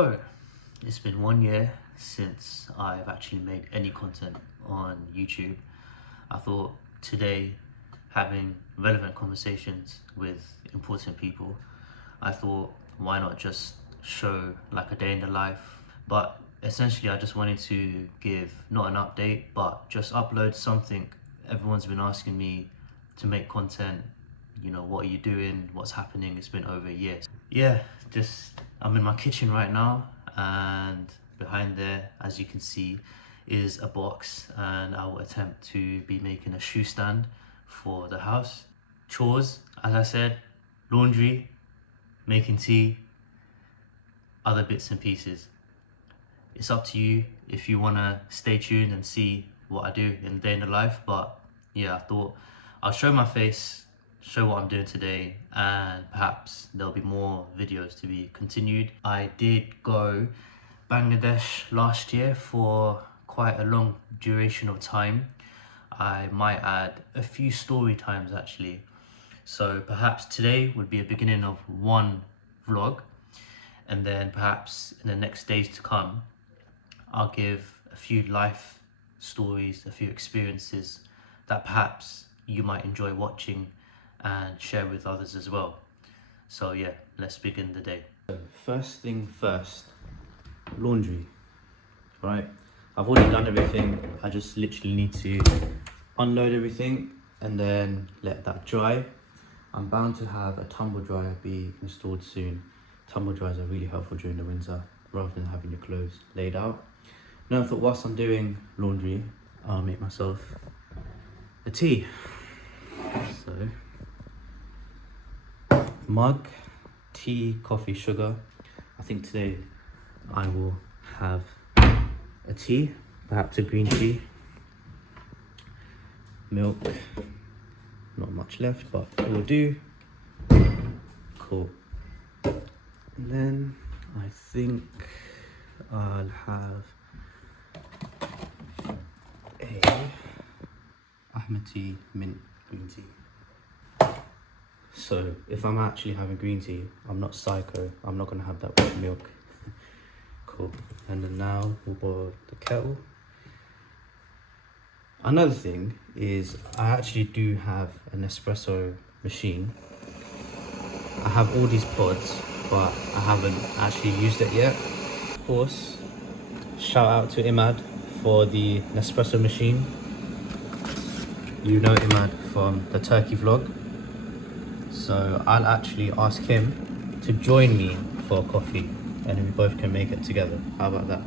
So, it's been 1 year since I've actually made any content on YouTube. I thought today, having relevant conversations with important people, I thought why not just show like a day in the life. But essentially I just wanted to give not an update but just upload something. Everyone's been asking me to make content, what are you doing, what's happening. It's been over a year. Yeah, just I'm in my kitchen right now, and behind there, as you can see, is a box, and I will attempt to be making a shoe stand for the house. Chores, as I said, laundry, making tea, other bits and pieces. It's up to you if you want to stay tuned and see what I do in the day in the life. But yeah, I thought I'll show my face, show what I'm doing today, and perhaps there'll be more videos to be continued. I did go Bangladesh last year for quite a long duration of time. I might add a few story times actually. So perhaps today would be a beginning of one vlog, and then perhaps in the next days to come I'll give a few life stories, a few experiences that perhaps you might enjoy watching and share with others as well. So yeah, let's begin the day. So first thing first, laundry, right? I've already done everything. I just literally need to unload everything and then let that dry. I'm bound to have a tumble dryer be installed soon. Tumble dryers are really helpful during the winter rather than having your clothes laid out. Now I thought whilst I'm doing laundry, I'll make myself a tea. So, mug, tea, coffee, sugar. I think today I will have a tea, perhaps a green tea, milk, not much left, but it will do. Cool. And then I think I'll have Ahmed tea, mint green tea. So if I'm actually having green tea, I'm not psycho. I'm not gonna have that with milk. Cool. And then now we'll boil the kettle. Another thing is I actually do have an espresso machine. I have all these pods, but I haven't actually used it yet. Of course, shout out to Imad for the Nespresso machine. You know Imad from the Turkey vlog. So I'll actually ask him to join me for a coffee and we both can make it together. How about that?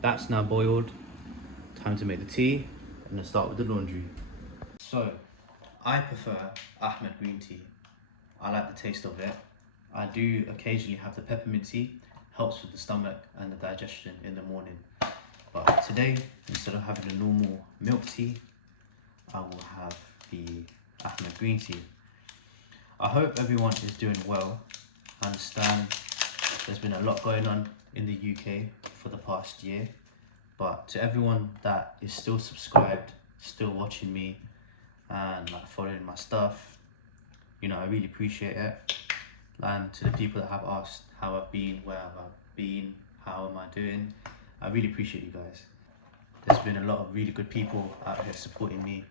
That's now boiled. Time to make the tea and then start with the laundry. So I prefer Ahmed green tea. I like the taste of it. I do occasionally have the peppermint tea. Helps with the stomach and the digestion in the morning. But today, instead of having a normal milk tea, I will have the Ahmed green tea. I hope everyone is doing well. I understand there's been a lot going on in the UK for the past year, but to everyone that is still subscribed, still watching me and like following my stuff, I really appreciate it. And to the people that have asked how I've been, where have I been, how am I doing, I really appreciate you guys. There's been a lot of really good people out here supporting me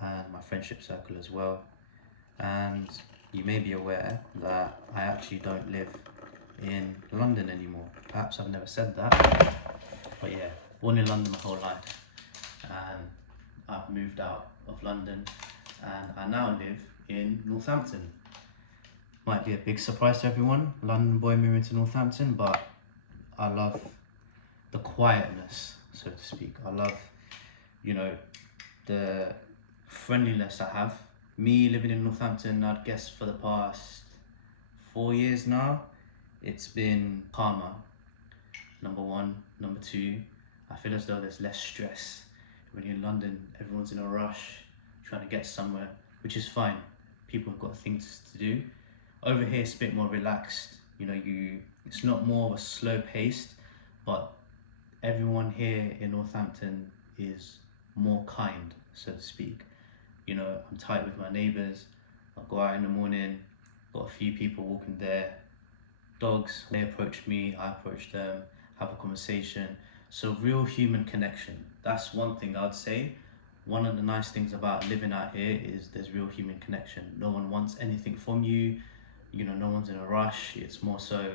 and my friendship circle as well. And you may be aware that I actually don't live in London anymore. Perhaps I've never said that, but yeah, born in London my whole life, and I've moved out of London and I now live in Northampton. Might be a big surprise to everyone, London boy moving to Northampton, but I love the quietness, so to speak. I love, the friendliness I have. Me living in Northampton, I'd guess for the past 4 years now, it's been calmer, number one. Number two, I feel as though there's less stress. When you're in London, everyone's in a rush, trying to get somewhere, which is fine. People have got things to do. Over here, it's a bit more relaxed. It's not more of a slow paced, but everyone here in Northampton is more kind, so to speak. I'm tight with my neighbours. I'll go out in the morning, got a few people walking there, dogs, they approach me, I approach them, have a conversation. So real human connection. That's one thing I'd say. One of the nice things about living out here is there's real human connection. No one wants anything from you, no one's in a rush. It's more so,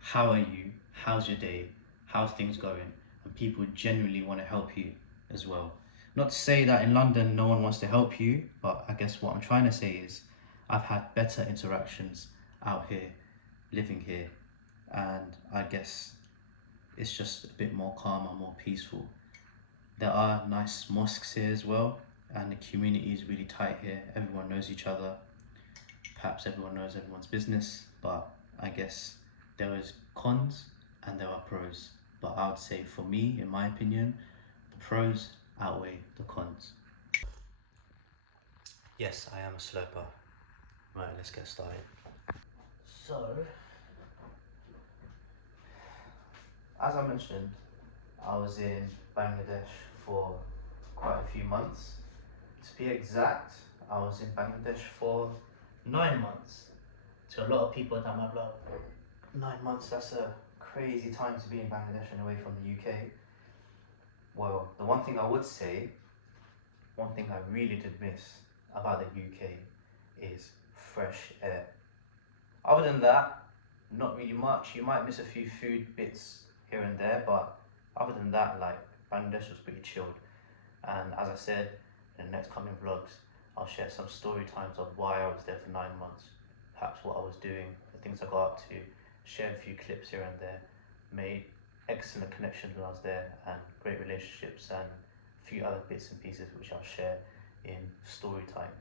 how are you? How's your day? How's things going? And people genuinely want to help you as well. Not to say that in London no one wants to help you, but I guess what I'm trying to say is I've had better interactions out here, living here, and I guess it's just a bit more calm and more peaceful. There are nice mosques here as well, and the community is really tight here. Everyone knows each other. Perhaps everyone knows everyone's business, but I guess there is cons and there are pros. But I would say for me, in my opinion, the pros outweigh the cons. Yes, I am a slurper. Right, let's get started. So, as I mentioned, I was in Bangladesh for quite a few months. To be exact, I was in Bangladesh for 9 months. To a lot of people that might be like, 9 months, that's a crazy time to be in Bangladesh and away from the UK. Well, the one thing I would say, one thing I really did miss about the UK is fresh air. Other than that, not really much. You might miss a few food bits here and there, but other than that, like, Bangladesh was pretty chilled. And as I said, in the next coming vlogs, I'll share some story times of why I was there for 9 months, perhaps what I was doing, the things I got up to, share a few clips here and there, made excellent connections when I was there, and great relationships, and a few other bits and pieces which I'll share in story time.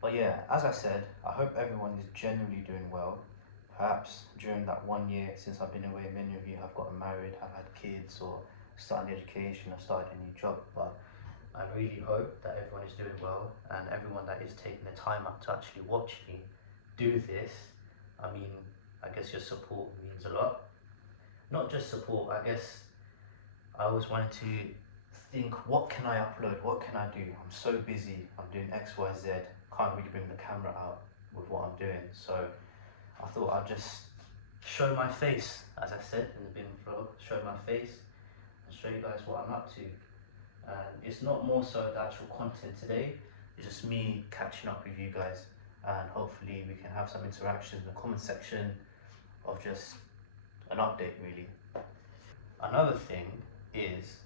But yeah, as I said, I hope everyone is genuinely doing well. Perhaps during that 1 year since I've been away, many of you have gotten married, have had kids, or started education, or started a new job. But I really hope that everyone is doing well, and everyone that is taking the time out to actually watch me do this. I mean, I guess your support means a lot. Not just support, I guess I always wanted to think, what can I upload? What can I do? I'm so busy, I'm doing X, Y, Z, can't really bring the camera out with what I'm doing. So I thought I'd just show my face, as I said in the beginning vlog, show my face and show you guys what I'm up to. And it's not more so the actual content today, it's just me catching up with you guys, and hopefully we can have some interaction in the comment section of just an update really. Another thing is,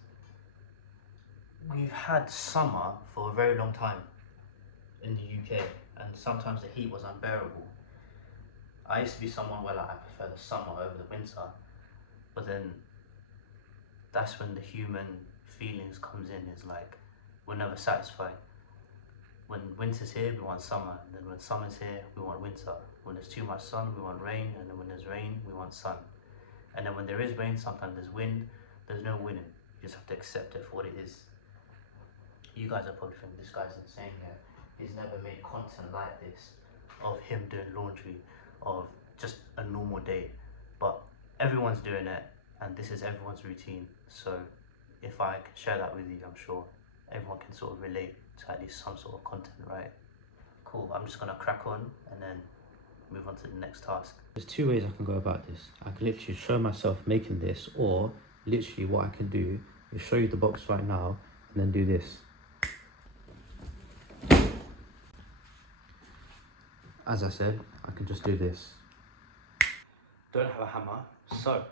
we've had summer for a very long time in the UK, and sometimes the heat was unbearable. I used to be someone where like, I prefer the summer over the winter, but then that's when the human feelings comes in. It's like we're never satisfied. When winter's here, we want summer, and then when summer's here, we want winter. When there's too much sun, we want rain, and then when there's rain, we want sun. And then when there is rain, sometimes there's wind. There's no winning. You just have to accept it for what it is. You guys are probably thinking, this guy's insane here. He's never made content like this, of him doing laundry, of just a normal day. But everyone's doing it, and this is everyone's routine. So if I can share that with you, I'm sure everyone can sort of relate to at least some sort of content, right? Cool, I'm just gonna crack on and then move on to the next task. There's two ways I can go about this. I can literally show myself making this, or literally what I can do is show you the box right now and then do this. As I said, I can just do this. Don't have a hammer, so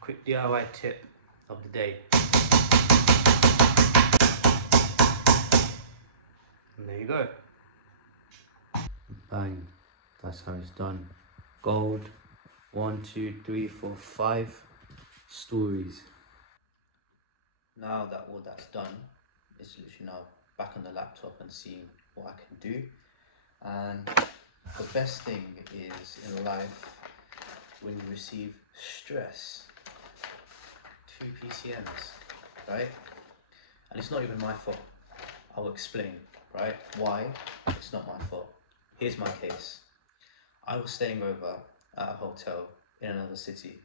quick DIY tip of the day. And there you go. Bang, that's how it's done. Gold, 1, 2, 3, 4, 5 stories. Now that all that's done, it's literally now back on the laptop and seeing what I can do. And the best thing is in life, when you receive stress, 2 PCMs, right? And it's not even my fault. I will explain, right, why it's not my fault. Here's my case. I was staying over at a hotel in another city,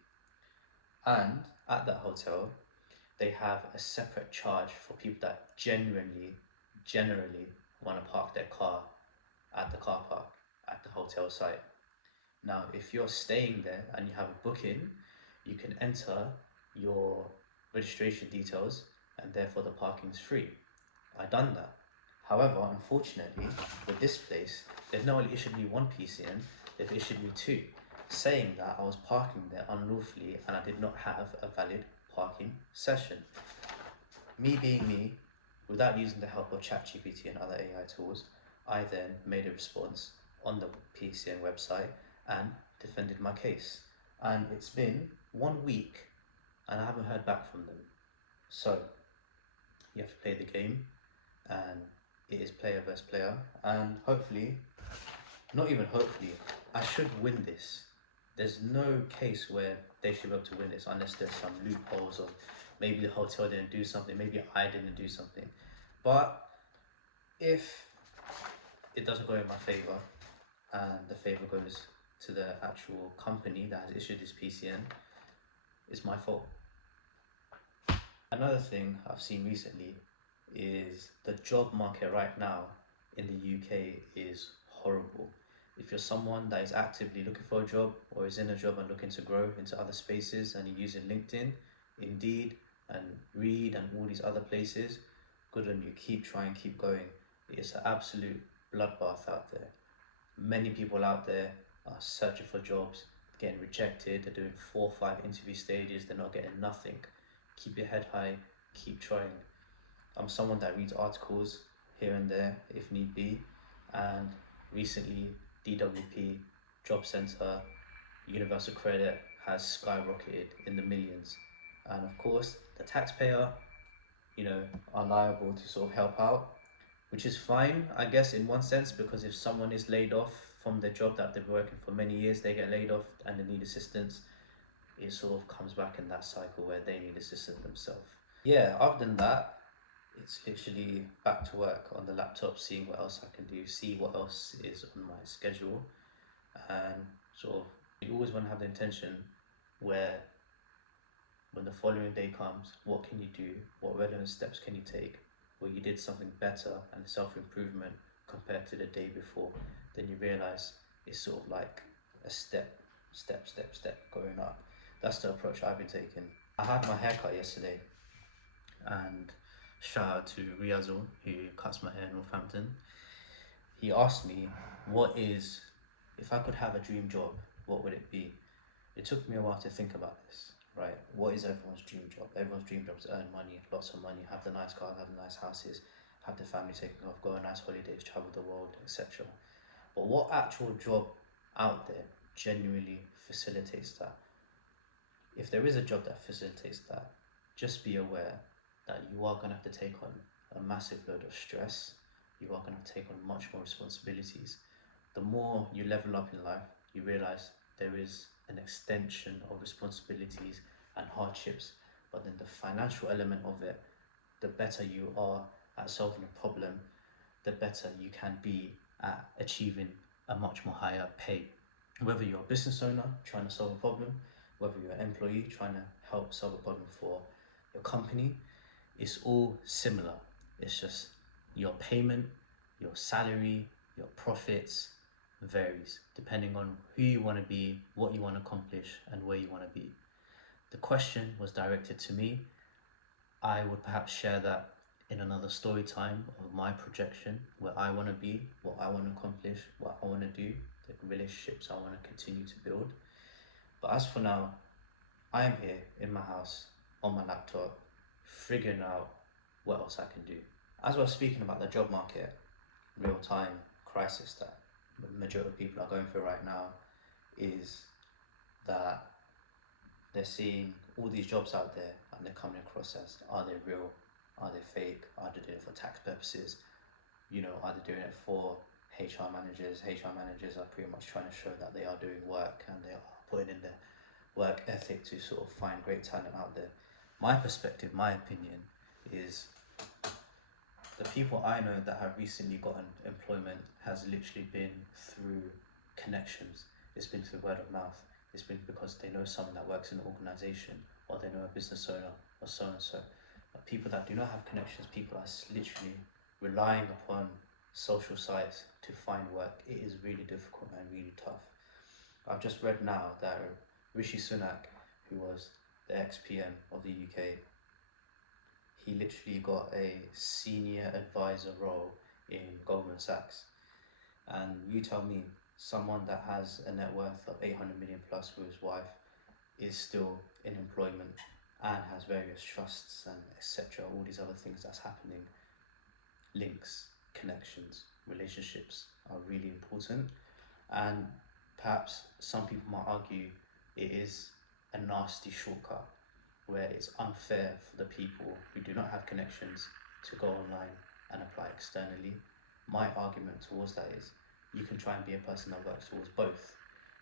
and at that hotel they have a separate charge for people that generally want to park their car at the car park at the hotel site. Now, if you're staying there and you have a booking, you can enter your registration details and therefore the parking is free. I done that. However, unfortunately, with this place, they've not only issued me one PCN, they've issued me two, saying that I was parking there unlawfully and I did not have a valid parking session. Me being me, without using the help of ChatGPT and other AI tools, I then made a response on the PCN website and defended my case. And it's been 1 week and I haven't heard back from them. So you have to play the game, and it is player versus player, and hopefully, not even hopefully, I should win this. There's no case where they should be able to win this unless there's some loopholes, or maybe the hotel didn't do something, maybe I didn't do something. But if it doesn't go in my favor and the favor goes to the actual company that has issued this PCN, it's my fault. Another thing I've seen recently is the job market right now in the UK is horrible. If you're someone that is actively looking for a job or is in a job and looking to grow into other spaces and you're using LinkedIn, Indeed, and Reed and all these other places, good on you. Keep trying, keep going. It's an absolute bloodbath out there. Many people out there are searching for jobs, getting rejected. They're doing 4 or 5 interview stages, they're not getting nothing. Keep your head high, keep trying. I'm someone that reads articles here and there if need be, and recently DWP, Job Centre, Universal Credit has skyrocketed in the millions. And of course, the taxpayer, are liable to sort of help out, which is fine, I guess, in one sense, because if someone is laid off from their job that they've been working for many years, they get laid off and they need assistance, it sort of comes back in that cycle where they need assistance themselves. Yeah, other than that, it's literally back to work on the laptop, seeing what else I can do, see what else is on my schedule, and sort of, you always want to have the intention where when the following day comes, what can you do? What relevant steps can you take where you did something better and self-improvement compared to the day before? Then you realize it's sort of like a step going up. That's the approach I've been taking. I had my haircut yesterday, and shout out to Riazul, who cuts my hair in Northampton. He asked me, if I could have a dream job, what would it be? It took me a while to think about this, right? What is everyone's dream job? Everyone's dream job is to earn money, lots of money, have the nice cars, have the nice houses, have the family taken off, go on nice holidays, travel the world, etc. But what actual job out there genuinely facilitates that? If there is a job that facilitates that, just be aware that you are going to have to take on a massive load of stress. You are going to take on much more responsibilities. The more you level up in life, you realize there is an extension of responsibilities and hardships, but then the financial element of it, the better you are at solving a problem, the better you can be at achieving a much more higher pay. Whether you're a business owner trying to solve a problem, whether you're an employee trying to help solve a problem for your company, it's all similar. It's just your payment, your salary, your profits varies depending on who you want to be, what you want to accomplish, and where you want to be. The question was directed to me. I would perhaps share that in another story time of my projection, where I want to be, what I want to accomplish, what I want to do, the relationships I want to continue to build. But as for now, I am here in my house on my laptop, figuring out what else I can do. As we're speaking about the job market, real-time crisis that the majority of people are going through right now, is that they're seeing all these jobs out there and they're coming across as, are they real? Are they fake? Are they doing it for tax purposes? Are they doing it for HR managers? HR managers are pretty much trying to show that they are doing work and they are putting in their work ethic to sort of find great talent out there. My perspective, my opinion is the people I know that have recently gotten employment has literally been through connections. It's been through word of mouth. It's been because they know someone that works in an organization, or they know a business owner, or so and so. But people that do not have connections, people are literally relying upon social sites to find work. It is really difficult and really tough. I've just read now that Rishi Sunak, who was the ex-PM of the UK, he literally got a senior advisor role in Goldman Sachs. And you tell me, someone that has a net worth of 800 million plus with his wife is still in employment and has various trusts and etc. All these other things that's happening. Links, connections, relationships are really important. And perhaps some people might argue it is a nasty shortcut where it's unfair for the people who do not have connections to go online and apply externally. My argument towards that is you can try and be a person that works towards both.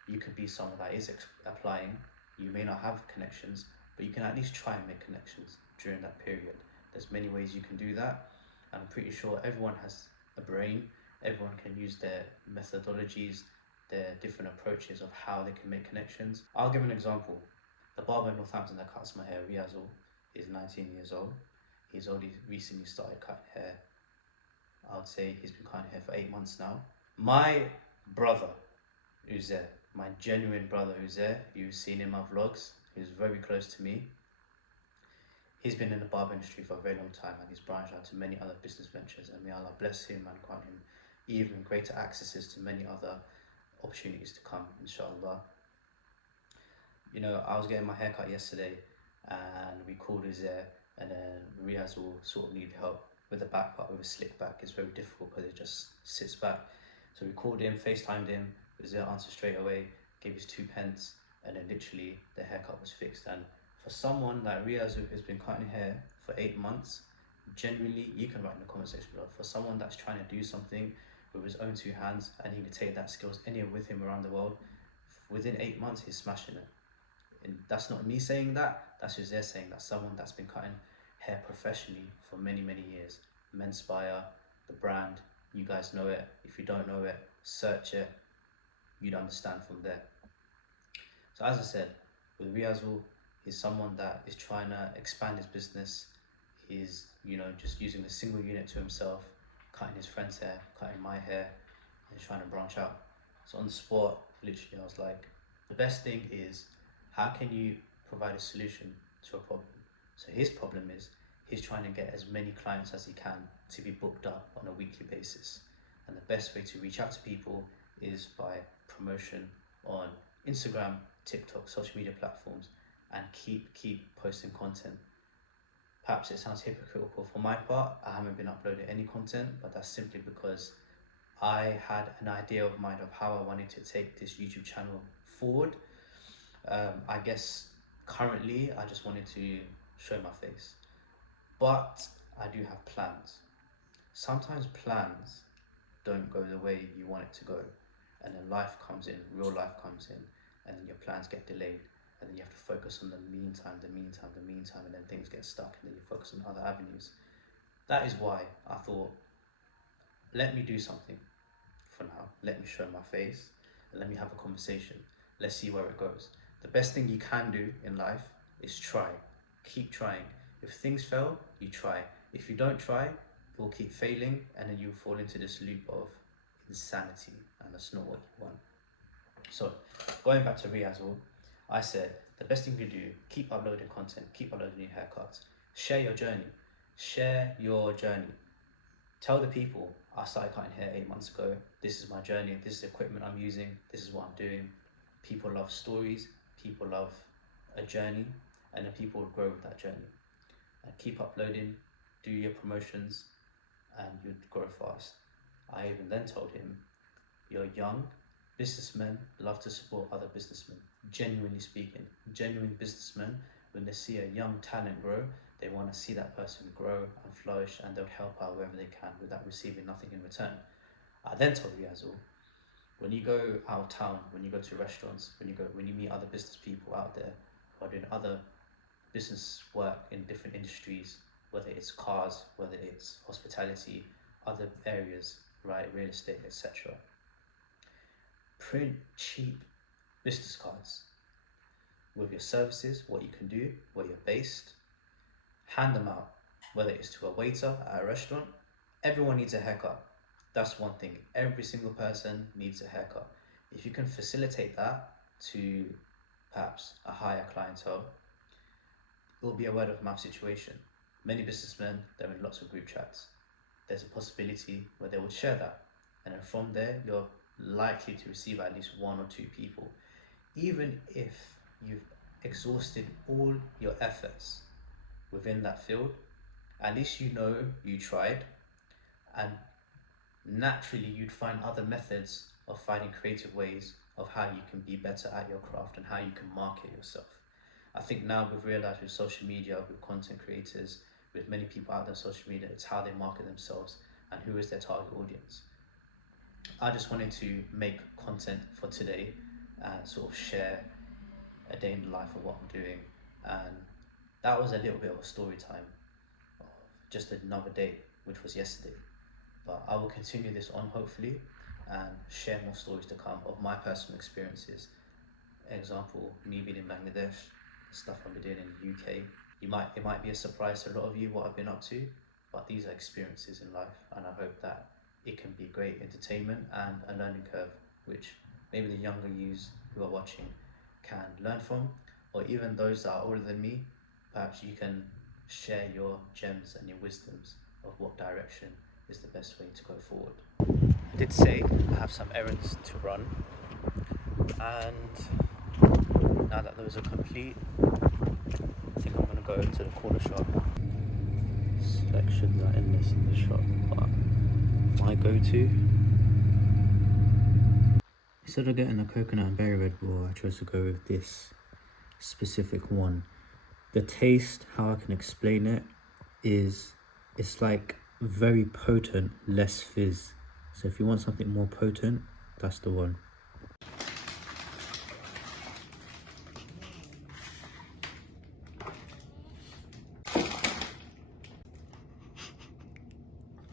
You could be someone that is applying, you may not have connections, but you can at least try and make connections during that period. There's many ways you can do that. I'm pretty sure everyone has a brain, everyone can use their methodologies, their different approaches of how they can make connections. I'll give an example. The barber in Northampton that cuts my hair, Riazul, is 19 years old. He's only recently started cutting hair. I would say he's been cutting hair for 8 months now. My brother, who's there, my genuine brother who's there, you've seen in my vlogs, who's very close to me, he's been in the barber industry for a very long time and he's branched out to many other business ventures, and may Allah bless him and grant him even greater accesses to many other opportunities to come, inshallah. You know, I was getting my haircut yesterday and we called his ear, and then Riaz will sort of need help with the back part, with a slick back. It's very difficult because it just sits back. So we called him, FaceTimed him, his answered straight away, gave us 2 pence, and then literally the haircut was fixed. And for someone like Riaz who has been cutting hair for 8 months, genuinely, you can write in the comment section below, for someone that's trying to do something with his own 2 hands and he can take that skills anywhere with him around the world, within 8 months he's smashing it. And that's not me saying that, that's who they're saying. That's someone that's been cutting hair professionally for many years. Menspire, the brand, you guys know it. If you don't know it, search it, you'd understand from there. So as I said, with Riazul, he's someone that is trying to expand his business. He's, you know, just using a single unit to himself, cutting his friend's hair, cutting my hair, and he's trying to branch out. So on the spot, literally I was like, the best thing is, how can you provide a solution to a problem? So his problem is, he's trying to get as many clients as he can to be booked up on a weekly basis. And the best way to reach out to people is by promotion on Instagram, TikTok, social media platforms, and keep posting content. Perhaps it sounds hypocritical for my part, I haven't been uploading any content, but that's simply because I had an idea of mine of how I wanted to take this YouTube channel forward. I guess currently I just wanted to show my face, but I do have plans. Sometimes plans don't go the way you want it to go, and then life comes in, real life comes in, and then your plans get delayed, and then you have to focus on the meantime, and then things get stuck, and then you focus on other avenues. That is why I thought, let me do something for now. Let me show my face, and let me have a conversation. Let's see where it goes. The best thing you can do in life is try. Keep trying. If things fail, you try. If you don't try, you'll keep failing, and then you'll fall into this loop of insanity, and that's not what you want. So, going back to Riazul, I said the best thing to do, keep uploading content, keep uploading new haircuts, share your journey. Share your journey. Tell the people, I started cutting hair 8 months ago, this is my journey, this is the equipment I'm using, this is what I'm doing. People love stories, people love a journey, and then people will grow with that journey. And keep uploading, do your promotions, and you'd grow fast. I even then told him, you're young, businessmen love to support other businessmen. Genuinely speaking, genuine businessmen, when they see a young talent grow, they want to see that person grow and flourish, and they'll help out wherever they can without receiving nothing in return. I then told Riazul, when you go out of town, when you go to restaurants, when you meet other business people out there who are doing other business work in different industries, whether it's cars, whether it's hospitality, other areas, right, real estate, etc. Print cheap business cards with your services, what you can do, where you're based, hand them out, whether it's to a waiter at a restaurant. Everyone needs a haircut. That's one thing. Every single person needs a haircut. If you can facilitate that, to perhaps a higher clientele, it will be a word of mouth situation. Many businessmen, they're in lots of group chats. There's a possibility where they would share that. And then from there, you're likely to receive at least one or two people. Even if you've exhausted all your efforts within that field, at least you know you tried, and naturally you'd find other methods of finding creative ways of how you can be better at your craft and how you can market yourself. I think now we've realized with social media, with content creators, with many people out there on social media, it's how they market themselves and who is their target audience. I just wanted to make content for today and sort of share a day in the life of what I'm doing. And that was a little bit of a story time of just another day, which was yesterday. But I will continue this on hopefully and share more stories to come of my personal experiences. Example, me being in Bangladesh, stuff I've been doing in the UK. It might be a surprise to a lot of you what I've been up to, but these are experiences in life, and I hope that it can be great entertainment and a learning curve, which maybe the younger yous who are watching can learn from, or even those that are older than me, perhaps you can share your gems and your wisdoms of what direction is the best way to go forward. I did say I have some errands to run, and now that those are complete, I think I'm going to go to the corner shop. Selections are endless in the shop, but my go-to, instead of getting a coconut and berry Red Bull, I chose to go with this specific one. The taste, how I can explain it, is it's like very potent, less fizz. So if you want something more potent, that's the one.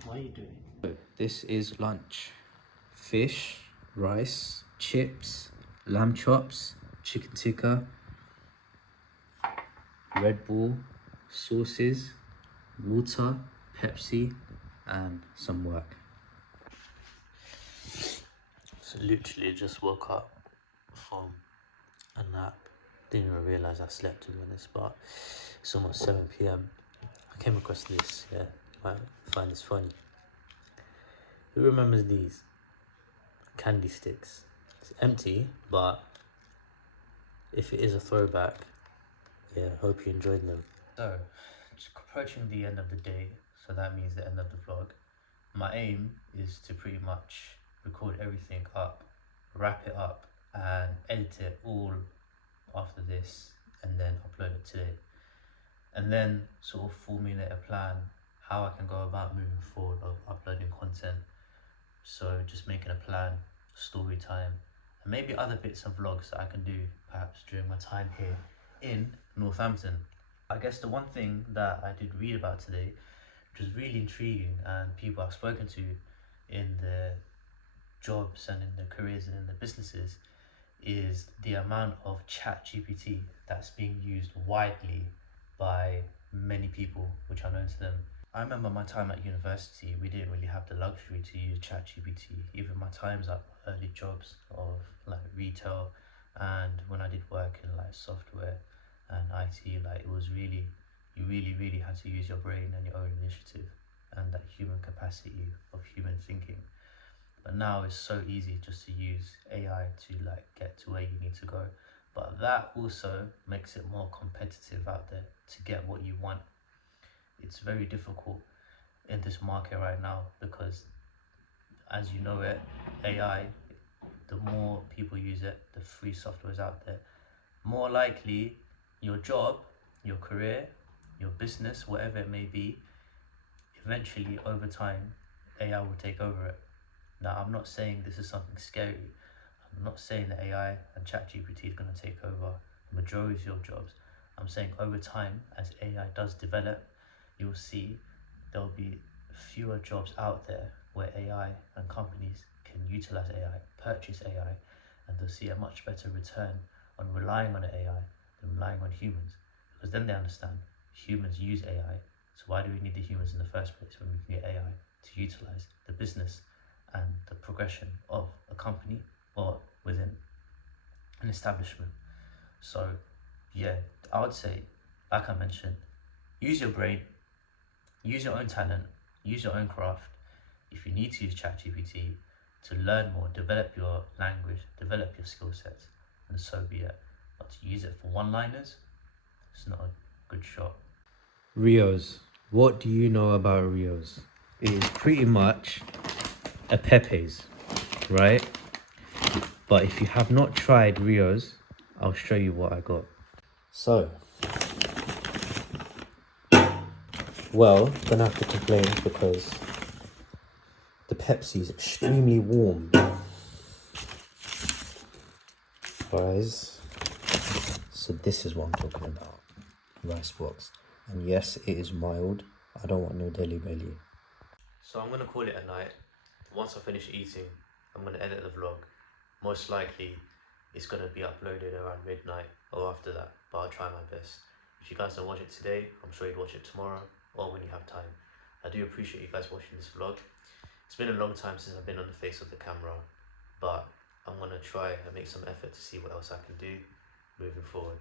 What are you doing? So this is lunch. Fish, rice, chips, lamb chops, chicken tikka, Red Bull, sauces, water, Pepsi, and some work. So literally just woke up from a nap. Didn't even realise I slept, to be honest, but it's almost 7 p.m. I came across this, yeah, you might find this funny. Who remembers these? Candy sticks. It's empty, but if it is a throwback, yeah, hope you enjoyed them. So, just approaching the end of the day, so that means the end of the vlog. My aim is to pretty much record everything up, wrap it up, and edit it all after this, and then upload it today. And then sort of formulate a plan how I can go about moving forward of uploading content. So just making a plan, story time, and maybe other bits of vlogs that I can do perhaps during my time here in Northampton. I guess the one thing that I did read about today, which was really intriguing, and people I've spoken to in the jobs and in the careers and in the businesses, is the amount of ChatGPT that's being used widely by many people, which are known to them. I remember my time at university, we didn't really have the luxury to use ChatGPT. Even my times at early jobs of like retail, and when I did work in like software and IT, like it was really, you really had to use your brain and your own initiative and that human capacity of human thinking. But now it's so easy just to use AI to like get to where you need to go. But that also makes it more competitive out there to get what you want. It's very difficult in this market right now because, as you know it, AI, the more people use it, the free software is out there. More likely, your job, your career, your business, whatever it may be, eventually over time, AI will take over it. Now, I'm not saying this is something scary. I'm not saying that AI and ChatGPT is going to take over the majority of jobs. I'm saying over time, as AI does develop, you'll see there'll be fewer jobs out there where AI and companies can utilize AI, purchase AI, and they'll see a much better return on relying on AI than relying on humans. Because then they understand humans use AI, so why do we need the humans in the first place when we can get AI to utilize the business and the progression of a company or within. an establishment. So yeah, I would say, like I mentioned, use your brain, use your own talent, use your own craft. If you need to use ChatGPT to learn more, develop your language, develop your skill sets, and so be it. But to use it for one-liners, it's not a good shot. Rios. What do you know about Rios? It is pretty much a Pepe's, right? But if you have not tried Rios, I'll show you what I got. So, well, gonna have to complain because the Pepsi is extremely warm. Guys, so this is what I'm talking about. Rice box. And yes, it is mild. I don't want no Delhi belly. So I'm gonna call it a night. Once I finish eating, I'm gonna edit the vlog. Most likely, it's gonna be uploaded around midnight or after that, but I'll try my best. If you guys don't watch it today, I'm sure you'd watch it tomorrow or when you have time. I do appreciate you guys watching this vlog. It's been a long time since I've been on the face of the camera, but I'm gonna try and make some effort to see what else I can do moving forward.